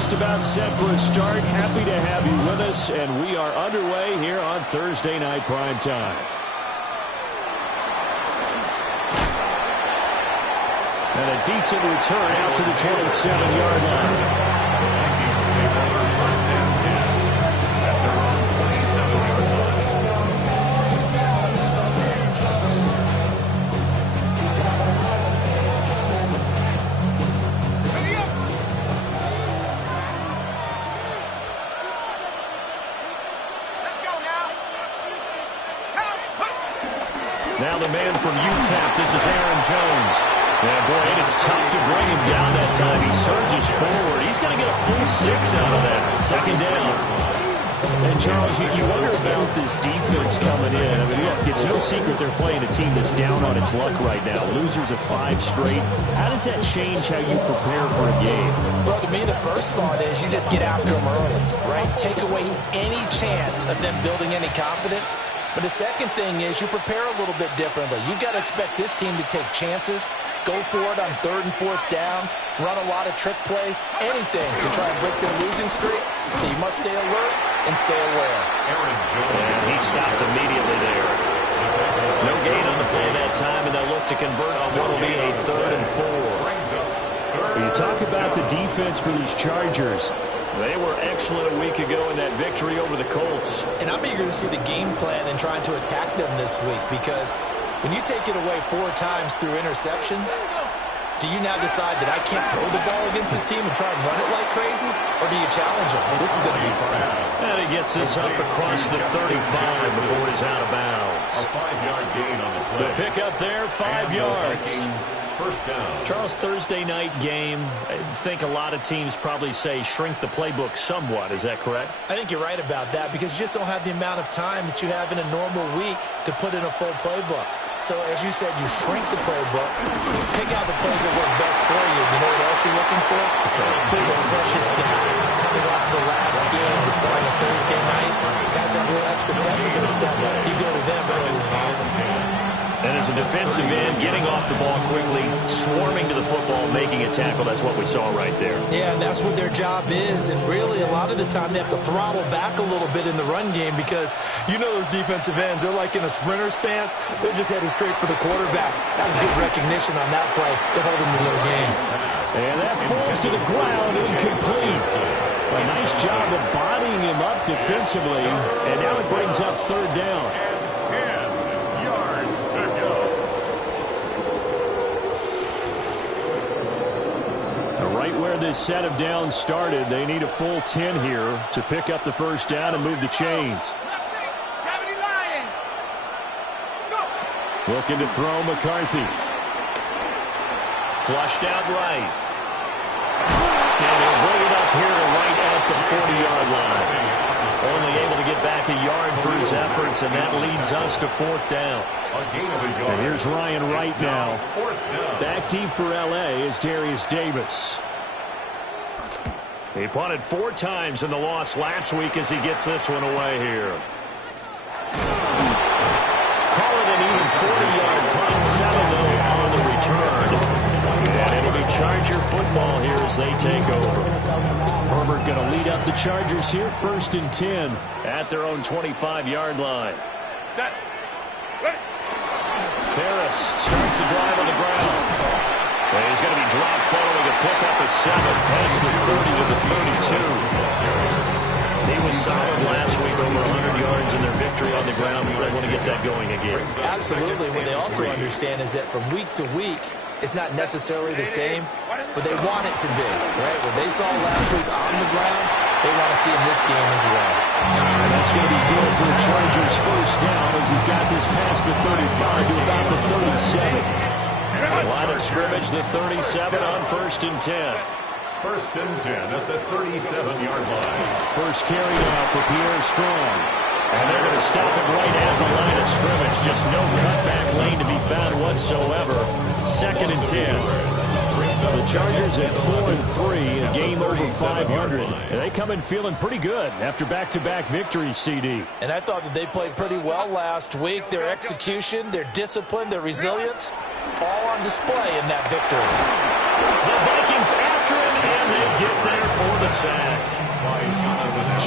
just about set for a start. Happy to have you with us, and we are underway here on Thursday Night Prime Time. And a decent return out to the 27-yard line. Now the man from UTEP, this is Aaron Jones. Yeah, boy, and it's tough to bring him down that time. He surges forward. He's going to get a full 6 out of that. Second down. And, Charles, you wonder about this defense coming in. I mean, look, it's no secret they're playing a team that's down on its luck right now. Losers of 5 straight. How does that change how you prepare for a game? Well, to me, the first thought is you just get after them early, right? Take away any chance of them building any confidence. But the second thing is you prepare a little bit differently. You've got to expect this team to take chances, go for it on 3rd and 4th downs, run a lot of trick plays, anything to try and break their losing streak. So you must stay alert and stay aware. And he stopped immediately there. No gain on the play that time, and they'll look to convert on what will be a 3rd and 4. When you talk about the defense for these Chargers, they were excellent a week ago in that victory over the Colts. And I'm eager to see the game plan and trying to attack them this week, because when you take it away 4 times through interceptions, do you now decide that I can't throw the ball against this team and try and run it like crazy? Or do you challenge them? This is going to be fun. And he gets this up across the 35 before he's out of bounds. A 5-yard gain on the play. The pickup there, 5 yards. First down. Charles, Thursday night game, I think a lot of teams probably say shrink the playbook somewhat. Is that correct? I think you're right about that, because you just don't have the amount of time that you have in a normal week to put in a full playbook. So, as you said, you shrink the playbook, pick out the plays that work best for you. You know what else you're looking for? It's who the freshest guys coming off the last game. You're playing a Thursday night. Guys have a little extra pep in their step. You go to them early and often. And as a defensive end, getting off the ball quickly, swarming to the football, making a tackle, that's what we saw right there. Yeah, and that's what their job is. And really, a lot of the time, they have to throttle back a little bit in the run game, because you know those defensive ends, they're like in a sprinter stance. They're just headed straight for the quarterback. That was good recognition on that play to hold him in the game. And that falls to the ground, incomplete. A nice job of bodying him up defensively. And now it brings up 3rd down. Right where this set of downs started, they need a full 10 here to pick up the first down and move the chains. Looking to throw McCarthy. Flushed out right. And he'll bring it up here to right at the 40-yard line. Only able to get back a yard for his efforts, and that leads us to 4th down. And here's Ryan Wright now. Back deep for L.A. is Darius Davis. He punted 4 times in the loss last week as he gets this one away here. Call it an even 40-yard punt, 7 though on the return. And it'll be Charger football here as they take over. Herbert going to lead up the Chargers here, 1st and 10 at their own 25-yard line. Set. Ready. Harris starts the drive on the ground. And he's going to be dropped following a pickup of 7 past the 30 to the 32. He was solid last week, over 100 yards in their victory on the ground. We really want to get that going again. Absolutely. What they also understand is that from week to week, it's not necessarily the same, but they want it to be, right? What they saw last week on the ground, they want to see in this game as well. And that's going to be good for the Chargers' first down as he's got this past the 35 to about the 37. Line of scrimmage, the 37 on 1st and 10. 1st and 10 at the 37-yard line. First carry now for Pierre Strong. And they're going to stop it right at the line of scrimmage. Just no cutback lane to be found whatsoever. 2nd and 10. The Chargers at 4-3, a game over 500. And they come in feeling pretty good after back-to-back victories, CD. And I thought that they played pretty well last week. Their execution, their discipline, their resilience, all on display in that victory. The Vikings after him, and they get there for the sack.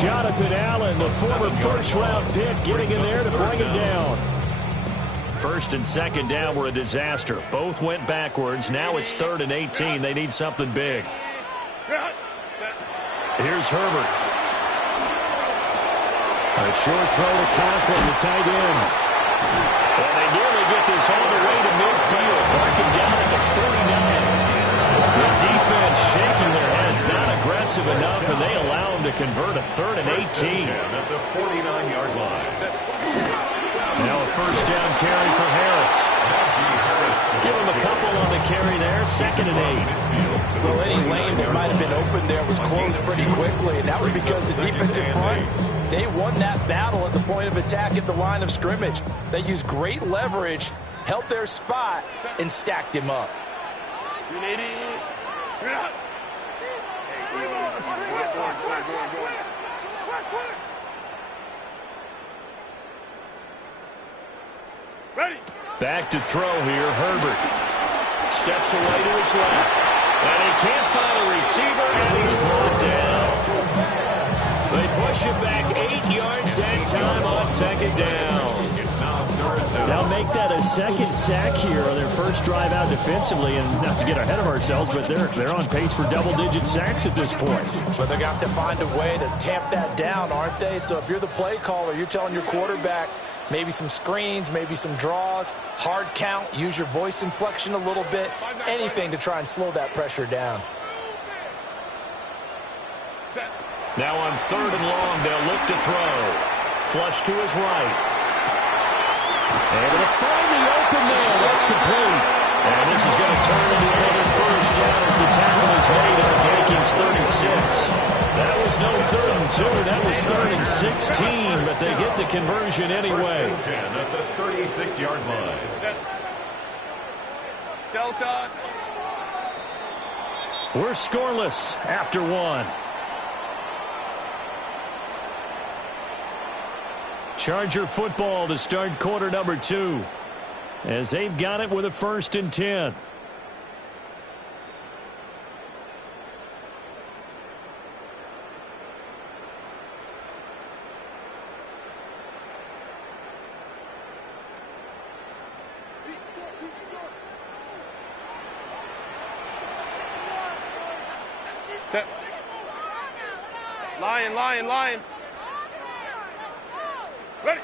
Jonathan Allen, the former first-round pick, getting in there to bring him down. First and second down were a disaster. Both went backwards. Now it's 3rd and 18. They need something big. Here's Herbert. A short throw to Conklin, the tight end. And they nearly get this all the way to midfield. Marking down at the 49. The defense shaking their heads, not aggressive enough, and they allow them to convert a 3rd and 18. At the 49-yard line. Now a first down carry for Harris. Give him a couple on the carry there. 2nd and 8. Well, any lane that might have been open there was closed pretty quickly, and that was because the defensive front, they won that battle at the point of attack at the line of scrimmage. They used great leverage, held their spot, and stacked him up. Ready. Back to throw here, Herbert. Steps away to his left. And he can't find a receiver, and he's brought down. They push him back 8 yards that time on 2nd down. They'll make that a 2nd sack here on their first drive out defensively, and not to get ahead of ourselves, but they're on pace for double-digit sacks at this point. But they're going to have to find a way to tamp that down, aren't they? So if you're the play caller, you're telling your quarterback maybe some screens, maybe some draws, hard count, use your voice inflection a little bit, anything to try and slow that pressure down. Now on 3rd and long, they'll look to throw. Flush to his right. Able to find the open man. That's complete. And this is going to turn into another first down as the tackle is made at the Vikings 36. That was no 3rd and 2. That was 3rd and 16, but they get the conversion anyway. 10 at the 36-yard line. Delta. We're scoreless after 1. Charger football to start quarter number 2, as they've got it with a 1st and 10. Lion. Ready.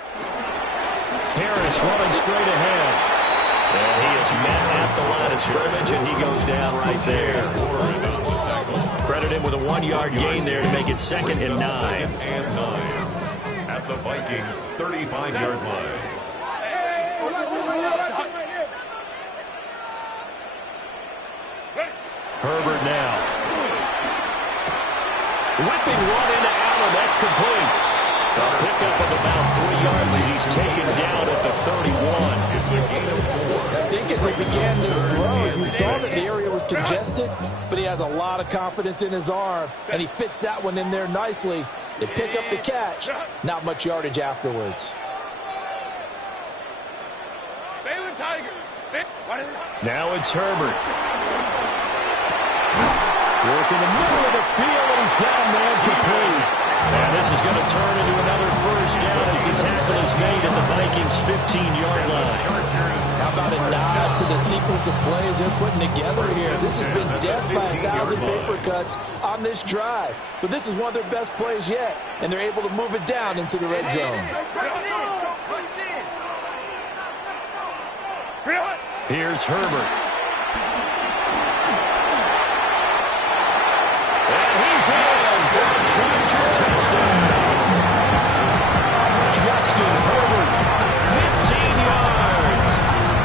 Harris running straight ahead. And he is met at the line of scrimmage, and he goes down right there. Credit him with a 1-yard gain there to make it 2nd and 9. At the Vikings 35-yard line. Herbert now. Whipping one into Allen. That's complete. A pickup of about 3 yards as he's taken down at the 31. I think as he began this throw, you saw that the area was congested, but he has a lot of confidence in his arm, and he fits that one in there nicely. They pick up the catch. Not much yardage afterwards. Now it's Herbert. Work in the middle of the field, and he's got a man complete. And this is going to turn into another first down as the tackle is made at the Vikings' 15-yard line. How about a nod to the sequence of plays they're putting together here? This has been death by 1,000 paper cuts on this drive. But this is one of their best plays yet, and they're able to move it down into the red zone. Here's Herbert. And he's in for a Charger touchdown. Justin Herbert, 15 yards.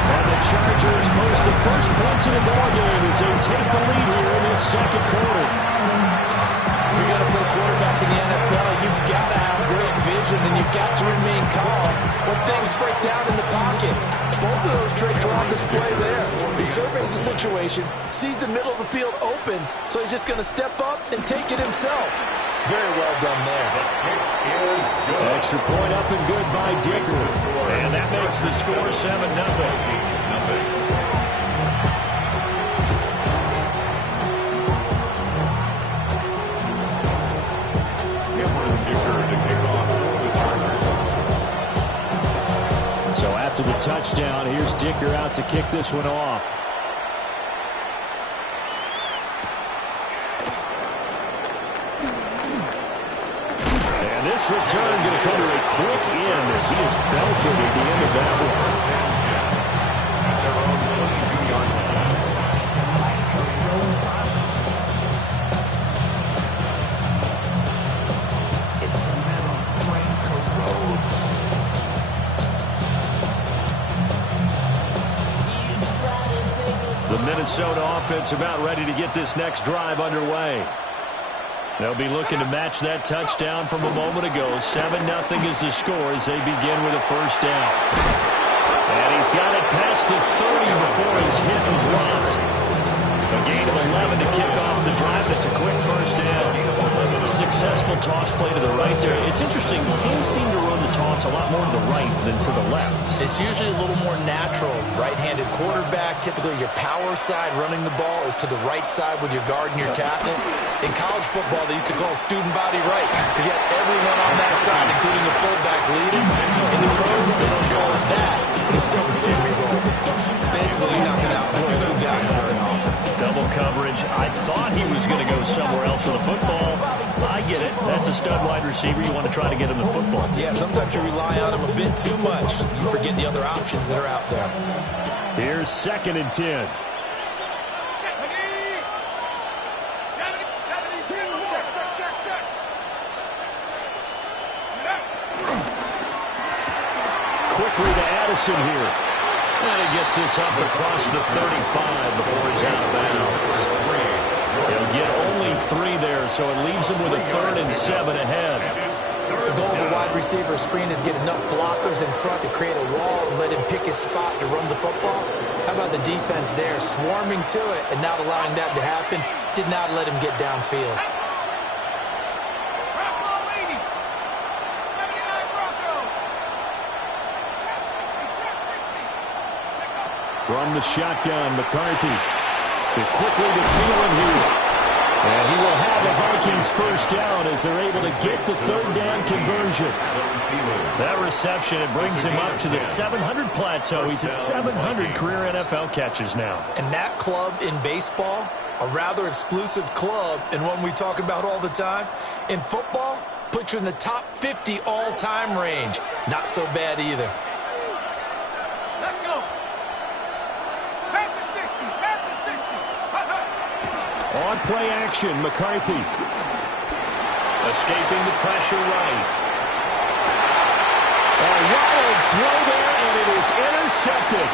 And the Chargers post the first points in the ballgame as they take the lead here in this 2nd quarter. You're going to play quarterback in the NFL, you've got to have great vision, and you've got to remain calm when things break down in the pocket. Both of those traits are on display there. He surveys the situation, sees the middle of the field open, so he's just going to step up and take it himself. Very well done there. Extra point up and good by Dicker. And that makes the score 7-0. touchdown. Here's Dicker out to kick this one off. And this return going to come to a quick end as he is belted at the end of that one. At their own 22-yard line. It's a metal frame corrodes. The Minnesota offense about ready to get this next drive underway. They'll be looking to match that touchdown from a moment ago. 7-0 is the score as they begin with a first down. And he's got it past the 30 before he's hit and dropped. A gain of 11 to kick off the drive. It's a quick first down. Successful toss play to the right there. It's interesting. Teams seem to run the toss a lot more to the right than to the left. It's usually a little more natural. Right-handed quarterback, typically your power side running the ball is to the right side with your guard and your tackle. In college football, they used to call student body right because you had everyone on that side, including the fullback leading. In the pros, they don't call it that, but it's still the same result. Basically, you're not going to outwork two guys very often. Double coverage. I thought he was going to go somewhere else with the football. I get it. That's a stud wide receiver. You want to try to get him the football. Yeah, sometimes you rely on him a bit too much. You forget the other options that are out there. Here's 2nd and 10. Quickly to Addison here. And he gets this up across the 35 before he's out of bounds. He'll get only 3 there, so it leaves him with a 3rd and 7 ahead. The goal of a wide receiver screen is get enough blockers in front to create a wall and let him pick his spot to run the football. How about the defense there, swarming to it and not allowing that to happen? Did not let him get downfield. From the shotgun, McCarthy. Quickly to Thielen here. And he will have a Vikings first down as they're able to get the 3rd down conversion. That reception, it brings him up to the 700 plateau. He's at 700 career NFL catches now. And that club in baseball, a rather exclusive club and one we talk about all the time. In football, puts you in the top 50 all-time range. Not so bad either. Let's go. Back to 60. Back to 60. On play action, McCarthy. Escaping the pressure right. A wild throw there, and it is intercepted.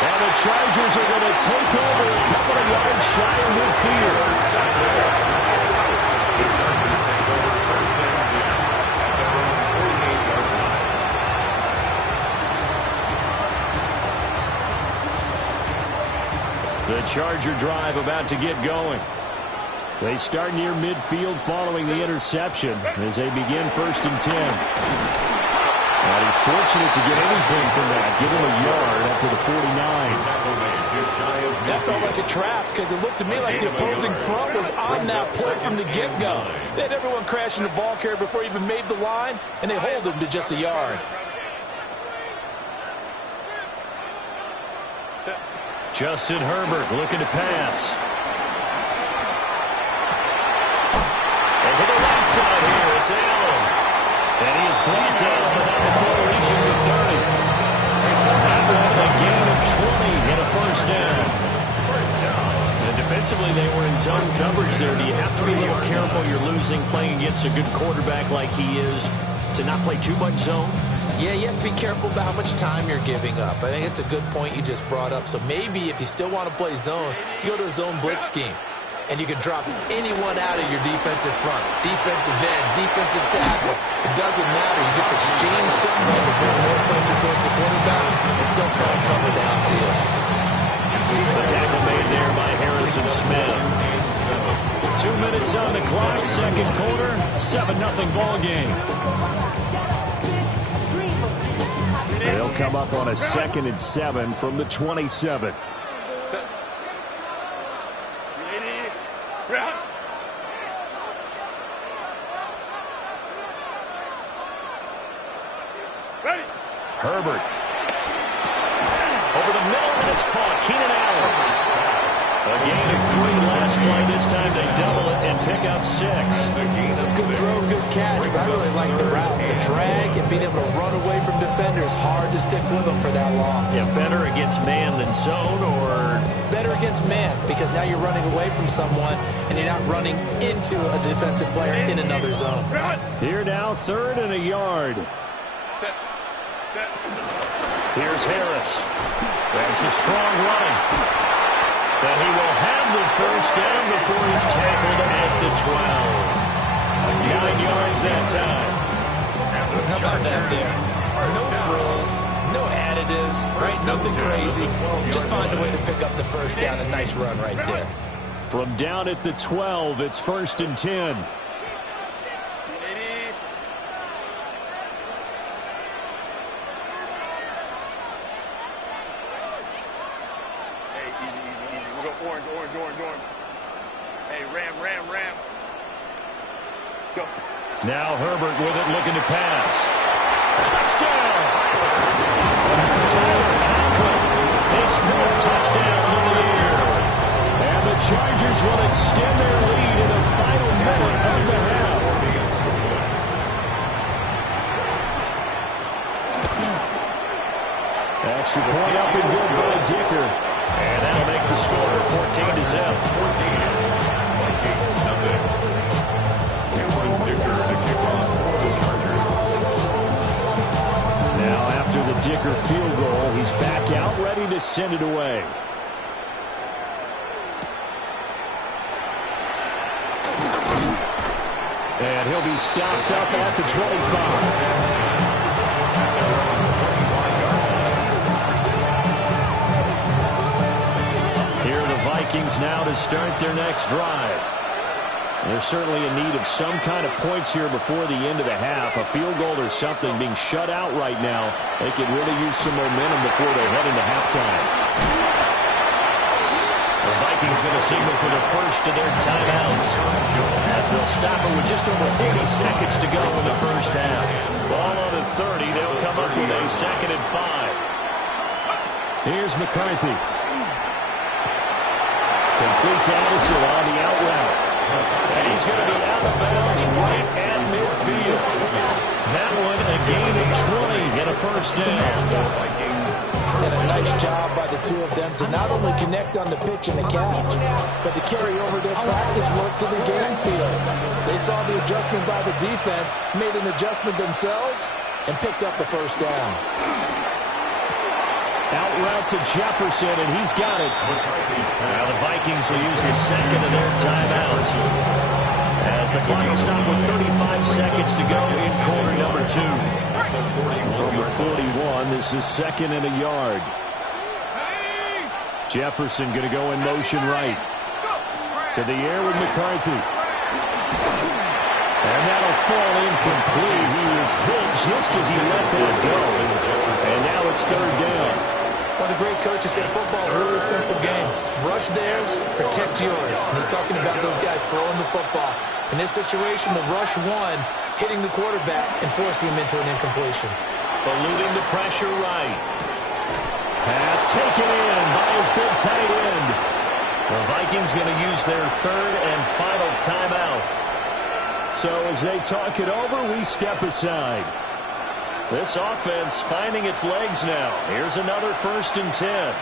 And the Chargers are going to take over a couple of yards shy of midfield. The Chargers take over 1st and 10 at their own 48-yard line. The Charger drive about to get going. They start near midfield following the interception as they begin 1st and 10. And he's fortunate to get anything from that. Give him a yard up to the 49. That felt like a trap because it looked to me like the opposing front was on that play from the get-go. They had everyone crashing the ball carrier before he even made the line, and they hold him to just a yard. Justin Herbert looking to pass. And to the right side here, it's Allen. And he is brought down without before reaching the 30. That one, a gain of 20 and a first down. And defensively, they were in zone coverage there. Do you have to be a little careful? You're losing, playing against a good quarterback like he is, to not play too much zone? Yeah, you have to be careful about how much time you're giving up. I think it's a good point you just brought up. So maybe if you still want to play zone, you go to a zone blitz scheme. And you can drop anyone out of your defensive front. Defensive end, defensive tackle. It doesn't matter. You just exchange someone to bring more pressure towards the quarterback and still try and cover downfield. The tackle made there by Harrison Smith. 2 minutes on the clock, 2nd quarter, 7-0 ball game. They'll come up on a 2nd and 7 from the 27. Ready. Herbert. Over the middle, and it's caught. Keenan Allen. A gain of 3 last play. This time they double it and pick up 6. Good throw, good catch, but I really like the route. The drag and being able to run away from defenders, hard to stick with them for that long. Yeah, better against man than zone, or? Better against man, because now you're running away from someone and you're not running into a defensive player in another zone. Here now, 3rd and a yard. Here's Harris. That's a strong run. But he will have the first down before he's tackled at the 12. 9 yards that time. How about that there? No frills, no additives, right? Nothing crazy. Just find a way to pick up the first down. A nice run right there. From down at the 12, it's 1st and 10. Orange. Hey, ram. Go. Now Herbert with it, looking to pass. Touchdown! Tyler Conklin, his 4th touchdown of the year. And the Chargers will extend their lead in the final minute of the half. Extra point up and good by Dicker. And that'll make the score 14-0. Now after the Dicker field goal, he's back out ready to send it away. And he'll be stopped up at the 25. Vikings now to start their next drive. They're certainly in need of some kind of points here before the end of the half. A field goal or something. Being shut out right now, they could really use some momentum before they head into halftime. The Vikings going to signal for the first of their timeouts, as they'll stop it with just over 40 seconds to go in the first half. Ball on the 30. They'll come up with a 2nd and 5. Here's McCarthy. Complete to Addison on the out route. And he's going to be out of bounds right at midfield. That one a gain of 20 and a first down. And a nice job by the two of them to not only connect on the pitch and the catch, but to carry over their practice work to the game field. They saw the adjustment by the defense, made an adjustment themselves, and picked up the first down. Out route to Jefferson, and he's got it. Now the Vikings will use the 2nd of their timeouts, as the clock will stop with 35 seconds to go in quarter number 2. From the 41, this is 2nd and a yard. Jefferson going to go in motion right. To the air with McCarthy. And that'll fall incomplete. He was hit just as he let that go. And now it's 3rd down. One of the great coaches said football is a really simple game. Rush theirs, protect yours. And he's talking about those guys throwing the football. In this situation, the rush one, hitting the quarterback and forcing him into an incompletion. Eluding the pressure right. Pass taken in by his big tight end. The Vikings going to use their 3rd and final timeout. So as they talk it over, we step aside. This offense finding its legs now. Here's another 1st and 10.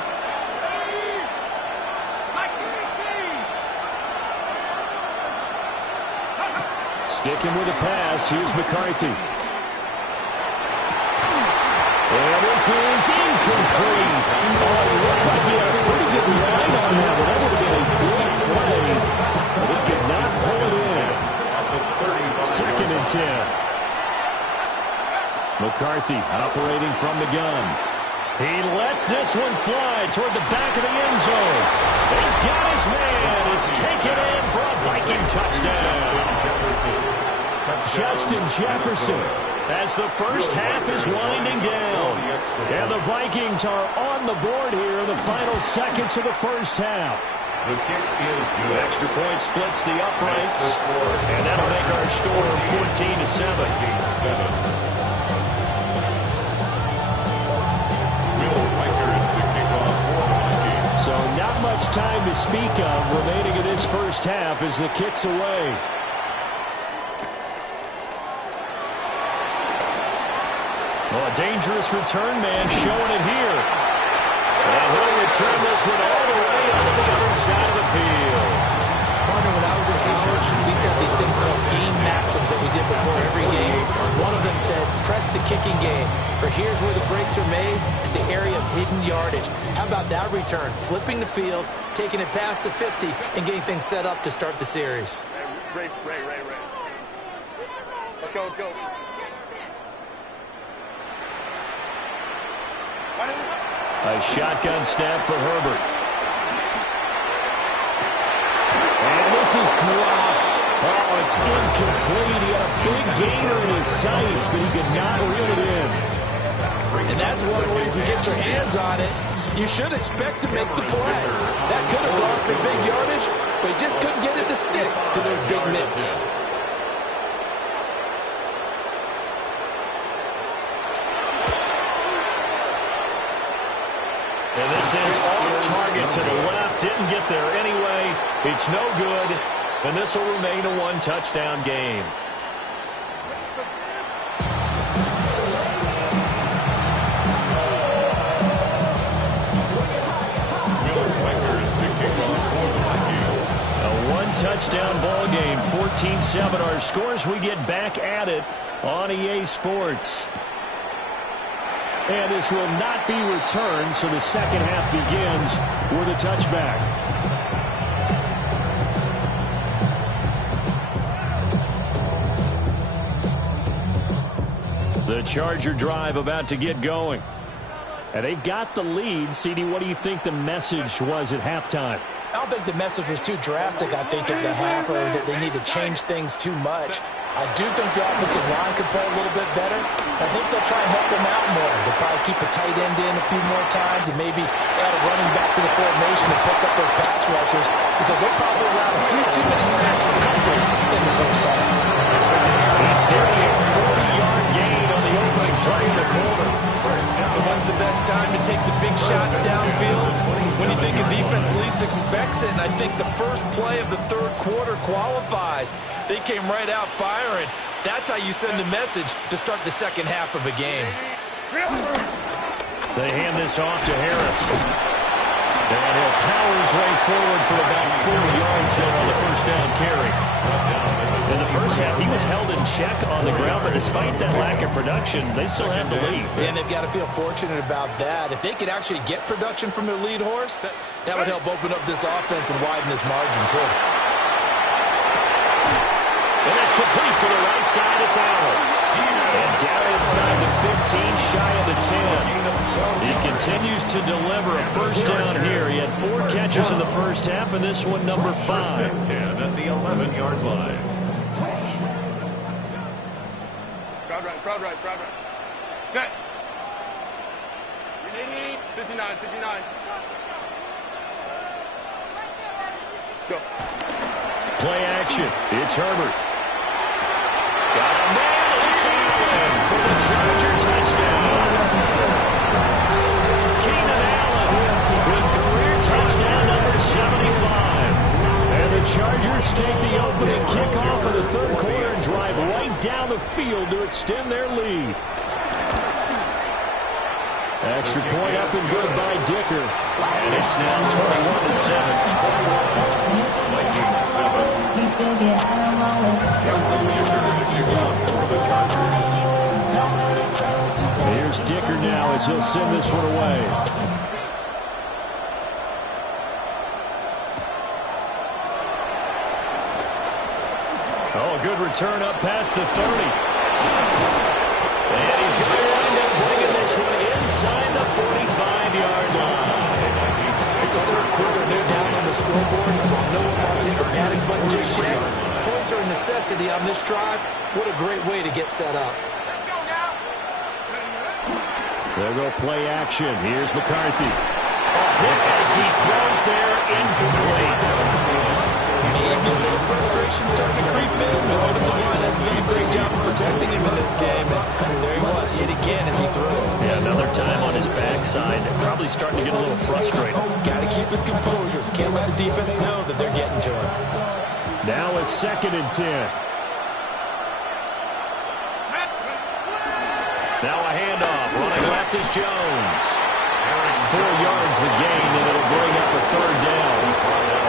Sticking with the pass. Here's McCarthy. And this is incomplete. Oh, it looked like he had a pretty good line on that, but that would have been a great play. But he could not pull it in. 2nd and 10. McCarthy operating from the gun. He lets this one fly toward the back of the end zone. He's got his man. It's taken in for a Viking touchdown. Justin Jefferson, as the first half is winding down. And the Vikings are on the board here in the final seconds of the first half. The kick is good. Extra point splits the uprights. And that'll make our score 14-7. So not much time to speak of remaining in this first half as the kick's away. Well, a dangerous return man showing it here. And he'll return this one all the way on the other side of the field. Partner, when I was in college, we used to have these things called game maxims that we did before every game. One of them said, press the kicking game. For here's where the breaks are made. It's the area of hidden yardage. How about that return? Flipping the field, taking it past the 50, and getting things set up to start the series. Ray. Let's go, let's go. A shotgun snap for Herbert. And this is dropped. Oh, it's incomplete. He had a big gainer in his sights, but he could not reel it in. And that's one way if you get your hands on it, you should expect to make the play. That could have gone for big yardage, but he just couldn't get it to stick to those big mitts. And this is off target to the left. Didn't get there anyway. It's no good. And this will remain a one-touchdown game. A one-touchdown ball game. 14-7 our scores. We get back at it on EA Sports. And this will not be returned, so the second half begins with a touchback. The Charger drive about to get going. And they've got the lead. CD, what do you think the message was at halftime? I don't think the message was too drastic, I think, at the half, or that they need to change things too much. I do think the offensive line could play a little bit better. I think they'll try and help them out more. They'll probably keep a tight end in a few more times and maybe add a running back to the formation to pick up those pass rushers because they probably allowed a few too many sacks for comfort in the first half. It's nearly a 40-yard gain on the opening play in the corner. So when's the best time to take the big shots downfield? When you think a defense least expects it, and I think the first play of the third quarter qualifies. They came right out firing. That's how you send a message to start the second half of a game. They hand this off to Harris. And he'll power his way forward for about 40 yards there on the first down carry. In the first half, he was held in check on the ground, but despite that lack of production, they still have the lead. And they've got to feel fortunate about that. If they could actually get production from their lead horse, that would help open up this offense and widen this margin, too. And it's complete to the right side. It's Allen. And down inside the 15, shy of the 10. He continues to deliver a first down here. He had 4 catches in the first half, and this one number 5. 10 at the 11-yard line. Crowd right. Set. 59. Go. Play action. It's Herbert. Got a man. It's Allen for the Charger touchdown. Keenan Allen with career touchdown number 75. And the Chargers take the opening kickoff of the third quarter and drive right down the field to extend their lead. Extra point up and good by Dicker. And it's now 21-7. Here's Dicker now as he'll send this one away. Oh, a good return up past the 30. And he's going to wind up bringing this one inside the 45-yard line. It's the third quarter. They're down on the scoreboard. No one wants to hit the panic button just yet. Points are a necessity on this drive. What a great way to get set up. They'll go play action. Here's McCarthy. A hit as he throws there, incomplete. Maybe a little frustration starting to creep in. The offensive line has done a great job of protecting him in this game. And there he was. He hit again as he threw it. Yeah, another time on his backside. Probably starting to get a little frustrated. Got to keep his composure. Can't let the defense know that they're getting to him. Now a 2nd and 10. Now a handoff. Running left is Jones. 4 yards the gain, and it'll bring up a 3rd down.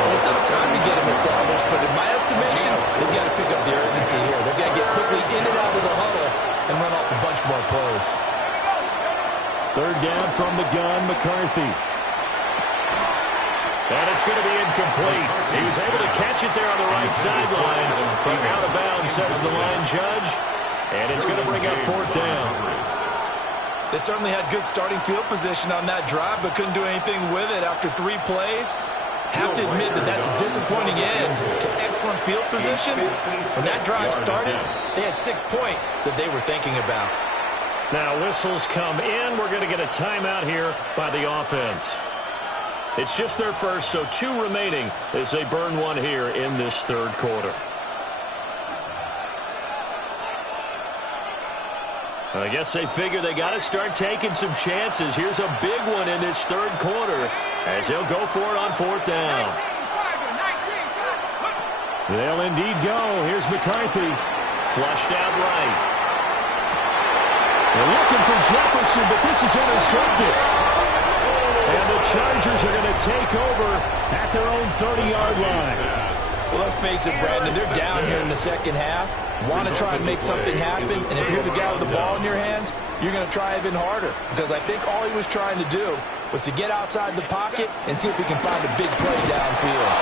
They still have time to get him established, but in my estimation, they've got to pick up the urgency here. They've got to get quickly in and out of the huddle and run off a bunch more plays. 3rd down from the gun, McCarthy. And it's going to be incomplete. He was able to catch it there on the right sideline, but out of bounds, says the line judge. And it's going to bring up 4th down. They certainly had good starting field position on that drive, but couldn't do anything with it after 3 plays. Have to admit that that's a disappointing end to excellent field position. When that drive started, they had 6 points that they were thinking about. Now whistles come in. We're going to get a timeout here by the offense. It's just their first, so 2 remaining as they burn 1 here in this 3rd quarter. I guess they figure they got to start taking some chances. Here's a big one in this 3rd quarter as he'll go for it on 4th down. They'll indeed go. Here's McCarthy. Flushed out right. They're looking for Jefferson, but this is intercepted. And the Chargers are going to take over at their own 30-yard line. Well, let's face it, Brandon, they're down here in the 2nd half. Want to try and make something happen, and if you're the guy with the ball in your hands, you're going to try even harder. Because I think all he was trying to do was to get outside the pocket and see if he can find a big play downfield.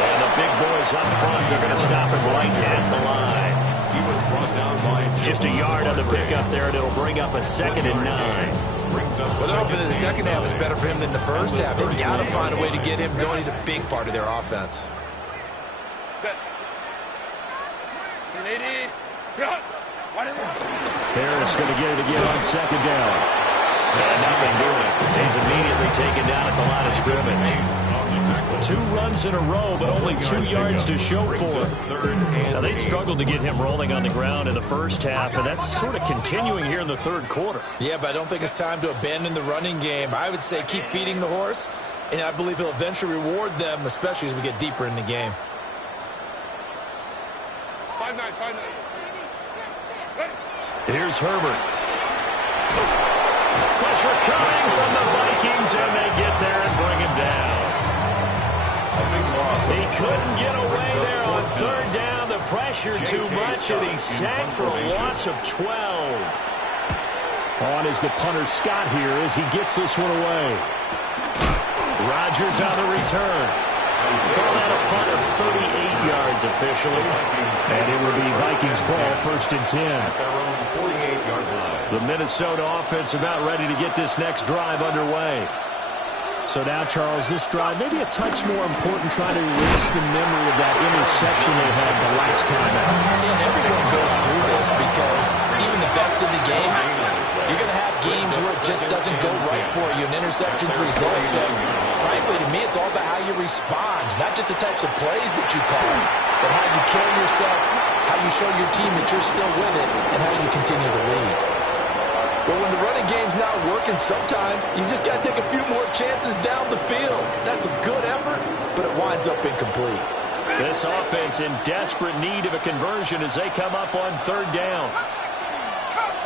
And the big boys up front, they're going to stop him right at the line. He was brought down by just a yard on the pickup there, and it'll bring up a 2nd and 9. Well, they're hoping that the 2nd half is better for him than the 1st half. They've got to find a way to get him going. He's a big part of their offense. Harris going to get it again on 2nd down. And nothing doing. He's immediately taken down at the line of scrimmage. 2 runs in a row, but only 2 yards to show for it. Now, they struggled to get him rolling on the ground in the 1st half, and that's sort of continuing here in the 3rd quarter. Yeah, but I don't think it's time to abandon the running game. I would say keep feeding the horse, and I believe he'll eventually reward them, especially as we get deeper in the game. 5-9. Here's Herbert. Pressure coming from the Vikings, and they get there and bring him down. He couldn't get away there on 3rd down. The pressure too much, and he's sacked for a loss of 12. On is the punter Scott here as he gets this one away. Rodgers on the return. Call that a punt of 38 yards officially. And it will be Vikings ball, 1st and 10. The Minnesota offense about ready to get this next drive underway. So now, Charles, this drive maybe a touch more important, trying to erase the memory of that interception they had the last time out. Yeah, and everyone goes through this because even the best in the game, you're going to have games where it just doesn't go right for you, and interceptions result. So, frankly, to me, it's all about how you respond, not just the types of plays that you call, but how you carry yourself, how you show your team that you're still with it, and how you continue to lead. But when the running game's not working, sometimes you just got to take a few more chances down the field. That's a good effort, but it winds up incomplete. This offense in desperate need of a conversion as they come up on 3rd down.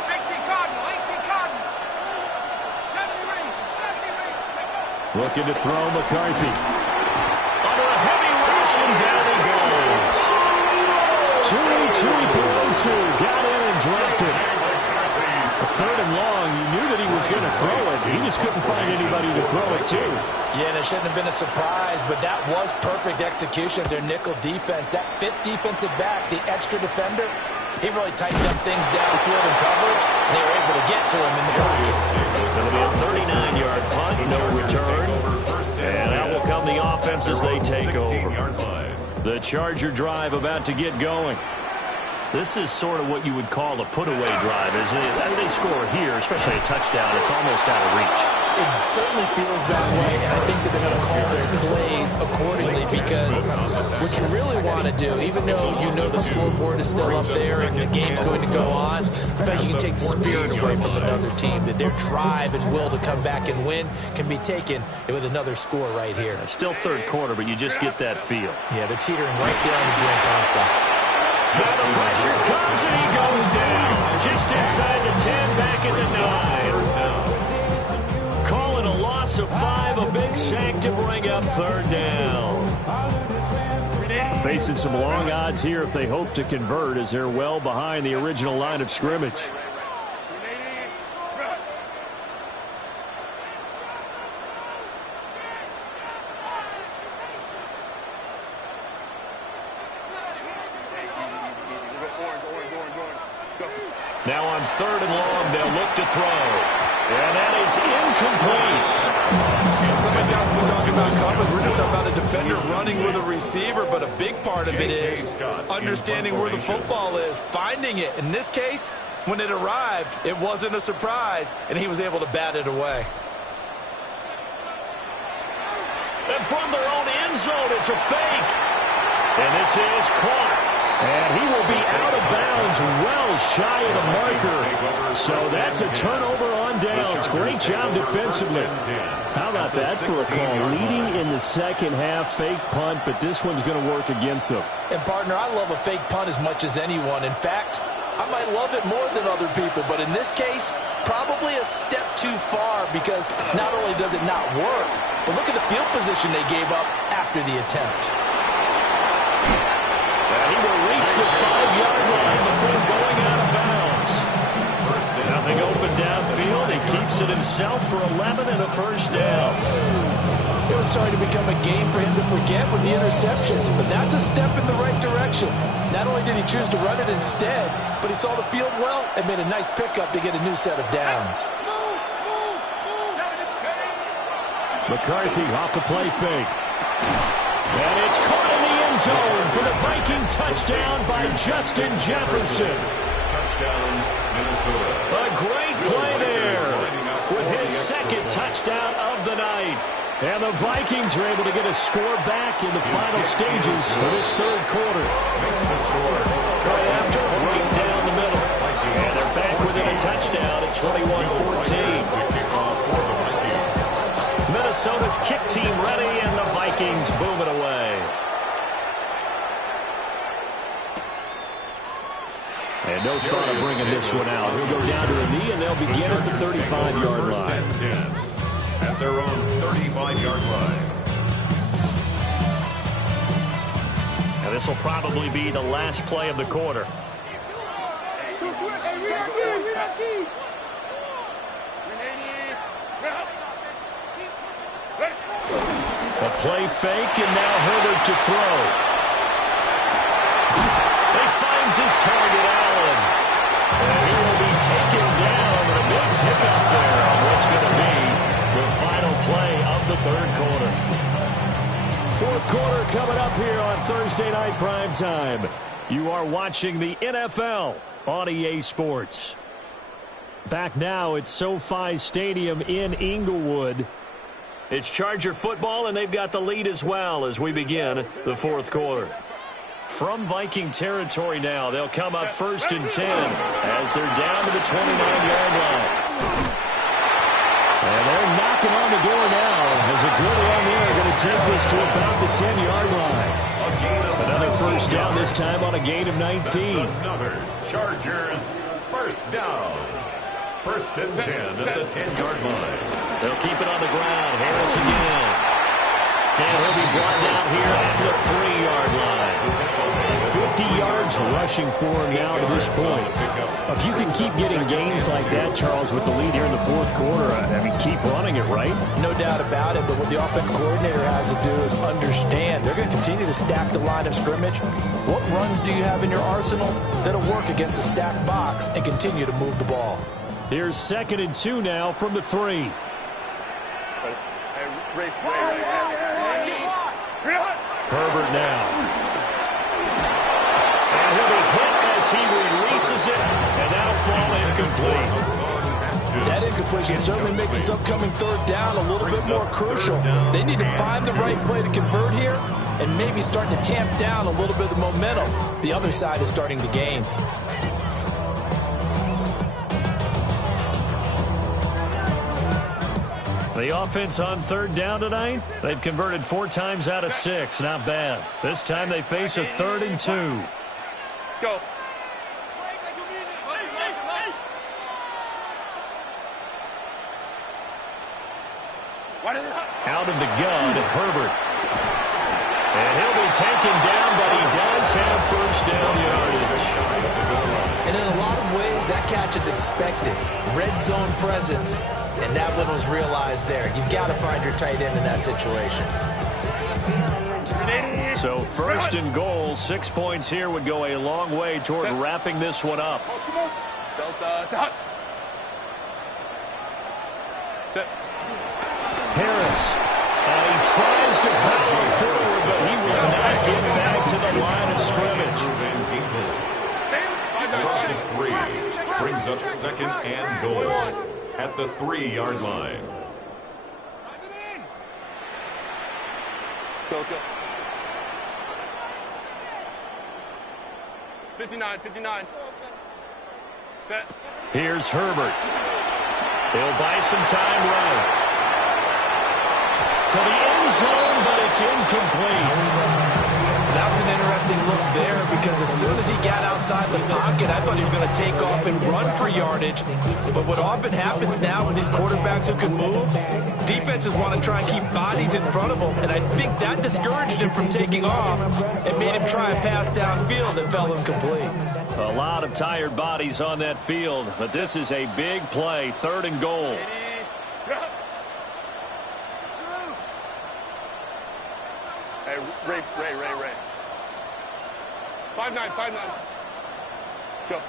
18 Cardinal. Looking to throw McCarthy. Under a heavy rush, and down he goes. Tui blown to. Got in and dropped it. 3rd and long. You knew that he was going to throw it. He just couldn't find anybody to throw it to. Yeah, and it shouldn't have been a surprise, but that was perfect execution of their nickel defense. That 5th defensive back, the extra defender, he really tightened up things downfield in coverage, and they were able to get to him in the pocket. It'll be a 39-yard punt, no return. And out will come the offense as they take over. The Charger drive about to get going. This is sort of what you would call a put-away drive, isn't it? I mean, they score here, especially a touchdown. It's almost out of reach. It certainly feels that way, and I think that they're going to call their plays accordingly, because what you really want to do, even though you know the scoreboard is still up there and the game's going to go on, I think you can take the spirit away from another team, that their drive and will to come back and win can be taken with another score right here. Still third quarter, but you just get that feel. Yeah, they're teetering right there on the brink, aren't they? Now the pressure comes and he goes down. Just inside the 10, back at the 9. Calling a loss of 5, a big sack to bring up third down. Facing some long odds here if they hope to convert, as they're well behind the original line of scrimmage. Now on third and long, they'll look to throw. And that is incomplete. So many times when we talk about coverage, we're just talking about a defender running with a receiver, but a big part of it is understanding where the football is, finding it. In this case, when it arrived, it wasn't a surprise, and he was able to bat it away. And from their own end zone, it's a fake. And this is caught. And he will be out of bounds, well shy of the marker. So that's a turnover on downs. Great job defensively. How about that for a call? Leading in the second half, fake punt, but this one's going to work against them. And, partner, I love a fake punt as much as anyone. In fact, I might love it more than other people, but in this case, probably a step too far, because not only does it not work, but look at the field position they gave up after the attempt. He will reach the 5-yard line before going out of bounds. Nothing open downfield. He keeps it himself for 11 and a first down. It was starting to become a game for him to forget with the interceptions, but that's a step in the right direction. Not only did he choose to run it instead, but he saw the field well and made a nice pickup to get a new set of downs. McCarthy off the play fake. And it's caught in the end zone for the Viking touchdown by Justin Jefferson. Touchdown, Minnesota. A great play there with his second touchdown of the night. And the Vikings are able to get a score back in the final stages of this third quarter. Right after, right down the middle. And they're back within a touchdown at 21-14. Minnesota's kick team ready, and the Vikings boom it away. And no thought of bringing this one out. He'll go down to a knee, and they'll begin at the 35-yard line. At their own 35-yard line. And this will probably be the last play of the quarter. A play fake, and now Herbert to throw. He finds his target, Allen. And he will be taken down with a big pickup there on what's going to be the final play of the third quarter. Fourth quarter coming up here on Thursday Night Primetime. You are watching the NFL on EA Sports. Back now at SoFi Stadium in Inglewood. It's Charger football, and they've got the lead as well as we begin the fourth quarter. From Viking territory now, they'll come up 1st and 10 as they're down to the 29-yard line. And they're knocking on the door now as a good run there going to take this to about the 10-yard line. Another first down, this time on a gain of 19. Another Chargers first down. 1st and 10 at the 10-yard line. They'll keep it on the ground. Harris again. And he'll be brought down here at the 3-yard line. 50 yards rushing for him now to this point. If you can keep getting gains like that, Charles, with the lead here in the fourth quarter, I mean, keep running it, right? No doubt about it, but what the offense coordinator has to do is understand they're going to continue to stack the line of scrimmage. What runs do you have in your arsenal that'll work against a stacked box and continue to move the ball? Here's 2nd and 2 now from the 3. Herbert now. And he'll be hit as he incomplete. That incompletion certainly makes this upcoming third down a little bit more crucial. They need to find the right play to convert here and maybe start to tamp down a little bit of the momentum the other side is starting to gain. The offense on third down tonight, they've converted 4 times out of 6. Not bad. This time they face a 3rd and 2. Go. Out of the gun, Herbert. And he'll be taken down, but he does have first down yardage. And in a lot of ways, that catch is expected. Red zone presence. And that one was realized there. You've got to find your tight end in that situation. So 1st and goal, 6 points here would go a long way toward wrapping this one up. Harris, and he tries to power forward, but he will not get back to the line of scrimmage. Loss of 3 brings up 2nd and goal at the 3-yard line. Go, let's go. 59, 59. Set. Here's Herbert. He'll buy some time running. To the end zone, but it's incomplete. That was an interesting look there because as soon as he got outside the pocket, I thought he was going to take off and run for yardage. But what often happens now with these quarterbacks who can move, defenses want to try and keep bodies in front of them. And I think that discouraged him from taking off and made him try a pass downfield that fell incomplete. A lot of tired bodies on that field, but this is a big play, 3rd and goal. Hey, Ray. 5-9. Go.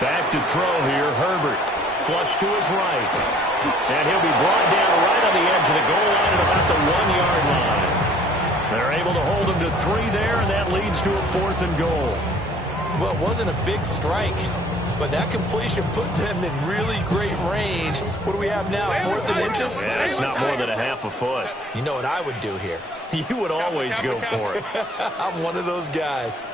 Back to throw here, Herbert. Flush to his right. And he'll be brought down right on the edge of the goal line at about the 1-yard line. They're able to hold him to 3 there, and that leads to a 4th and goal. Well, it wasn't a big strike, but that completion put them in really great range. What do we have now, 4th and inches? Yeah, it's not more than a half a foot. You know what I would do here? You would always go for it. I'm one of those guys.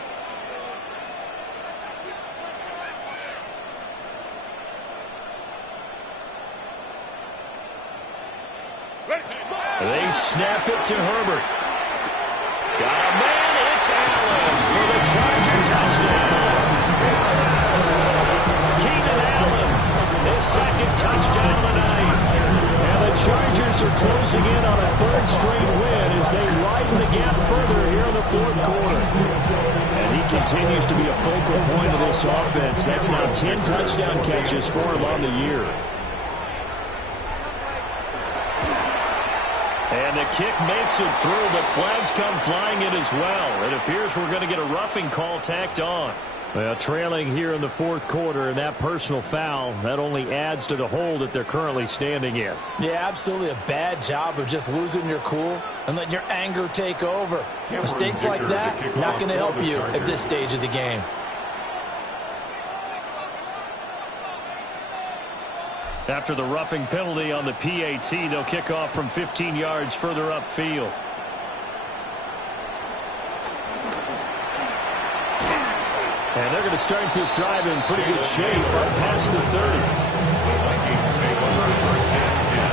They snap it to Herbert. Got a man, it's Allen for the Charger touchdown. Keenan Allen, his 2nd touchdown tonight. And the Chargers are closing in on a 3rd straight win as they widen the gap further here in the 4th quarter. And he continues to be a focal point of this offense. That's now 10 touchdown catches for him on the year. And the kick makes it through, but flags come flying in as well. It appears we're going to get a roughing call tacked on. Well, trailing here in the 4th quarter, and that personal foul, that only adds to the hole that they're currently standing in. Yeah, absolutely a bad job of just losing your cool and letting your anger take over. Mistakes like that, not going to help you at this stage of the game. After the roughing penalty on the PAT, they'll kick off from 15 yards further upfield. And they're going to start this drive in pretty good shape right past the 30. Vikings take over 1st and 10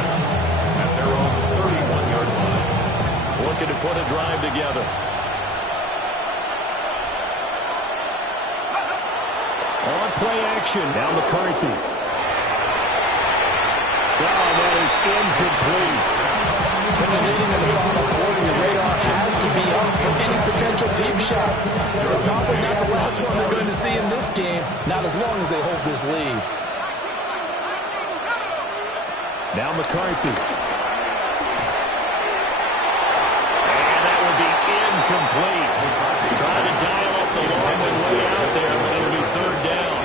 at their own 31-yard line. Looking to put a drive together. On play action, now McCarthy. Oh, that is incomplete. When you're leading in the final quarter, your radar has to be up for any potential deep shots. They're probably not the last one they're going to see in this game, not as long as they hold this lead. Now McCarthy. And that would be incomplete. Trying to dial up the long way out there, but it'll be 3rd down.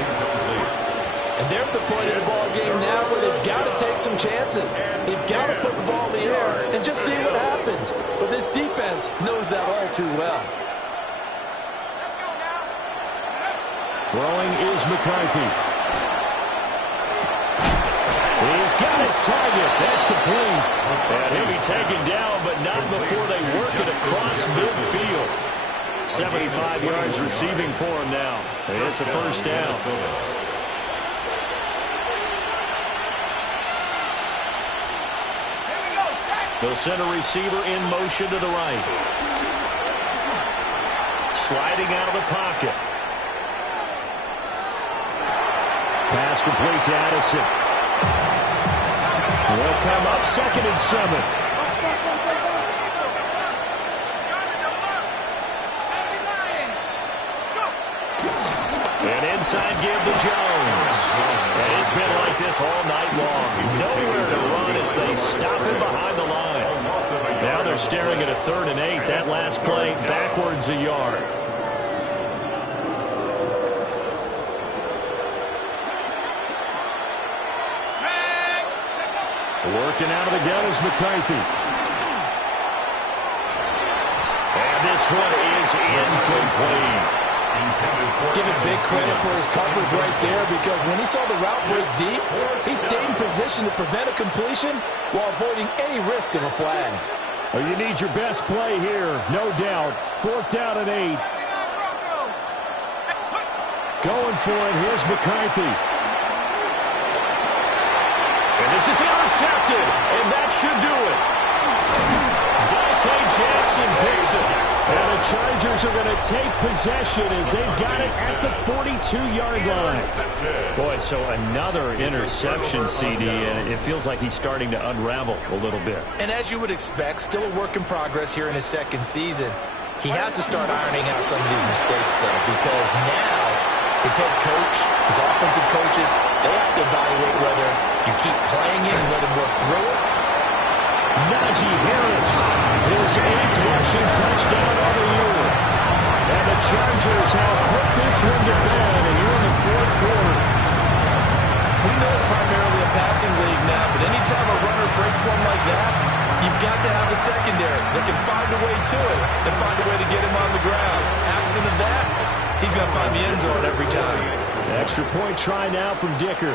And they're at the point of the ball game now where they've got to take some chances. They've got to put the ball in the air and just see what happens. But this defense knows that all too well. Throwing is McCarthy. his target. That's complete. And he'll be taken down, but not before they work it across midfield. 75 yards receiving for him now. It's a first down. They'll send a receiver in motion to the right. Sliding out of the pocket. Pass complete to Addison. They'll come up 2nd and 7. And inside give to Jones. And it's been like this all night long. Nowhere to run as they stop him behind the line. Now they're staring at a 3rd and 8. That last play backwards a yard. Working out of the gun is McCarthy. And this one is incomplete. Give him big credit for his coverage right there, because when he saw the route break deep, he stayed in position to prevent a completion while avoiding any risk of a flag. Well, you need your best play here, no doubt. 4th down and 8. Going for it. Here's McCarthy. And this is intercepted, and that should do it. Dante Jackson picks it. And the Chargers are going to take possession as they've got it at the 42-yard line. Boy, so another interception, CD, and it feels like he's starting to unravel a little bit. And as you would expect, still a work in progress here in his 2nd season. He has to start ironing out some of these mistakes, though, because now his head coach, his offensive coaches, they have to evaluate whether you keep playing it and let him work through it. Najee Harris, his 8th rushing touchdown on the year. And the Chargers have put this one to bed here in the 4th quarter. We know it's primarily a passing league now, but anytime a runner breaks one like that, you've got to have a secondary that can find a way to it and find a way to get him on the ground. Absent of that, he's going to find the end zone every time. Extra point try now from Dicker.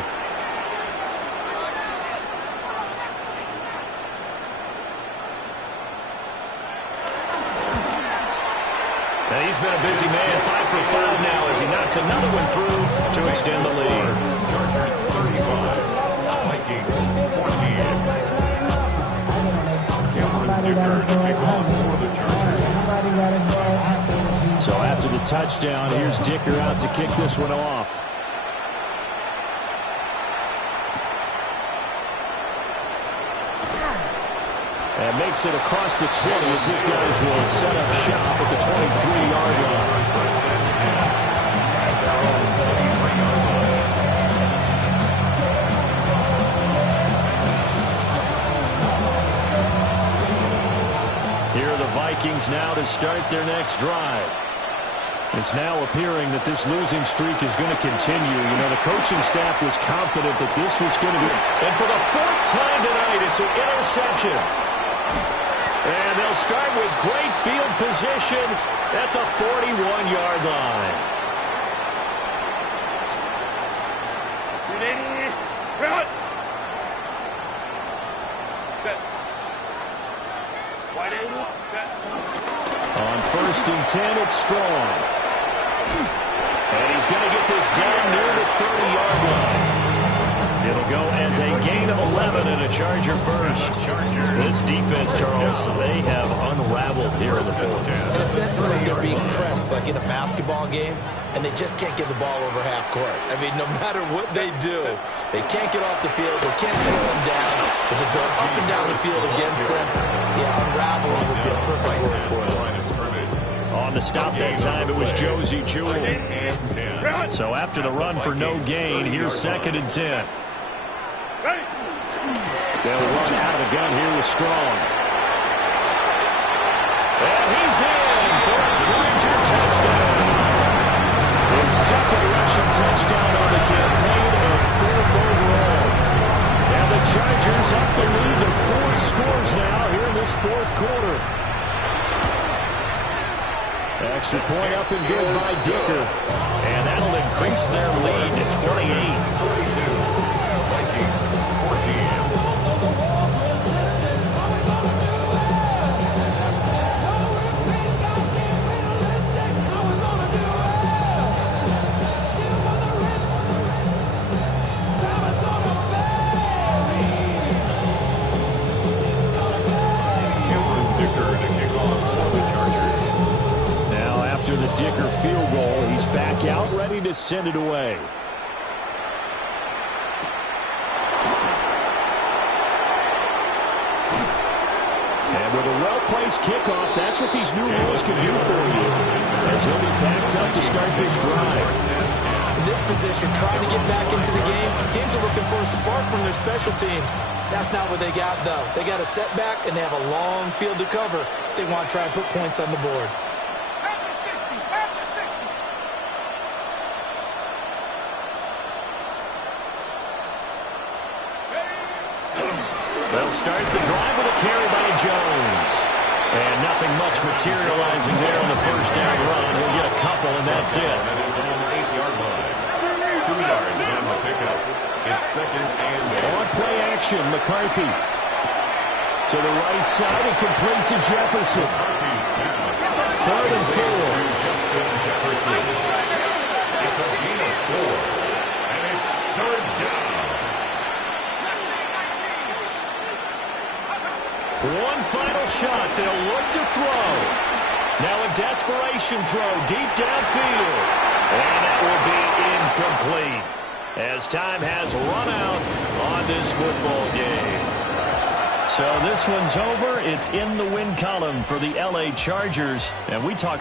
And he's been a busy man, 5 for 5 now as he knocks another one through to extend the lead. Chargers 35, Vikings 14. Cameron Dicker to kick off for the Chargers. So after the touchdown, here's Dicker out to kick this one off. And makes it across the 20 as his guys will set up shop at the 23-yard line. Here are the Vikings now to start their next drive. It's now appearing that this losing streak is going to continue. You know, the coaching staff was confident that this was going to be. And for the 4th time tonight, it's an interception. And they'll start with great field position at the 41-yard line. On 1st and 10, it's Strong. And he's going to get this down near the 30-yard line. It'll go as a gain of 11 and a Charger first. This defense, Charles, they have unraveled here in the 4th. In a sense, it's like they're being pressed, like in a basketball game, and they just can't get the ball over half court. I mean, no matter what they do, they can't get off the field. They can't slow them down. They're just going up and down the field against them. Yeah, unraveling would be a perfect word for them. On the stop that time, it was Josie Jewell. So after the run for no gain, here's 2nd and 10. They'll run out of the gun here with Strong. And he's in for a Charger touchdown. His 2nd rushing touchdown on the campaign and 4th overall. And the Chargers up the lead to 4 scores now here in this 4th quarter. Extra point up and good by Dicker. And that'll increase their lead to 28. to send it away. And with a well-placed kickoff, that's what these new rules can do for you. As he'll be backed up to start this drive. In this position, trying to get back into the game, teams are looking for a spark from their special teams. That's not what they got, though. They got a setback, and they have a long field to cover if they want to try and put points on the board. They'll start the drive with a carry by Jones. And nothing much materializing there on the first down run. He'll get a couple, and that's it. That is on the 8-yard line. 2 yards on the pickup. It's 2nd and 8. On play action, McCarthy. To the right side and complete to Jefferson. McCarthy's pass. 3rd and 4. To Justin Jefferson. It's a gain of 4. And it's 3rd down. One final shot. They'll look to throw. Now a desperation throw deep downfield. And that will be incomplete as time has run out on this football game. So this one's over. It's in the win column for the LA Chargers. And we talked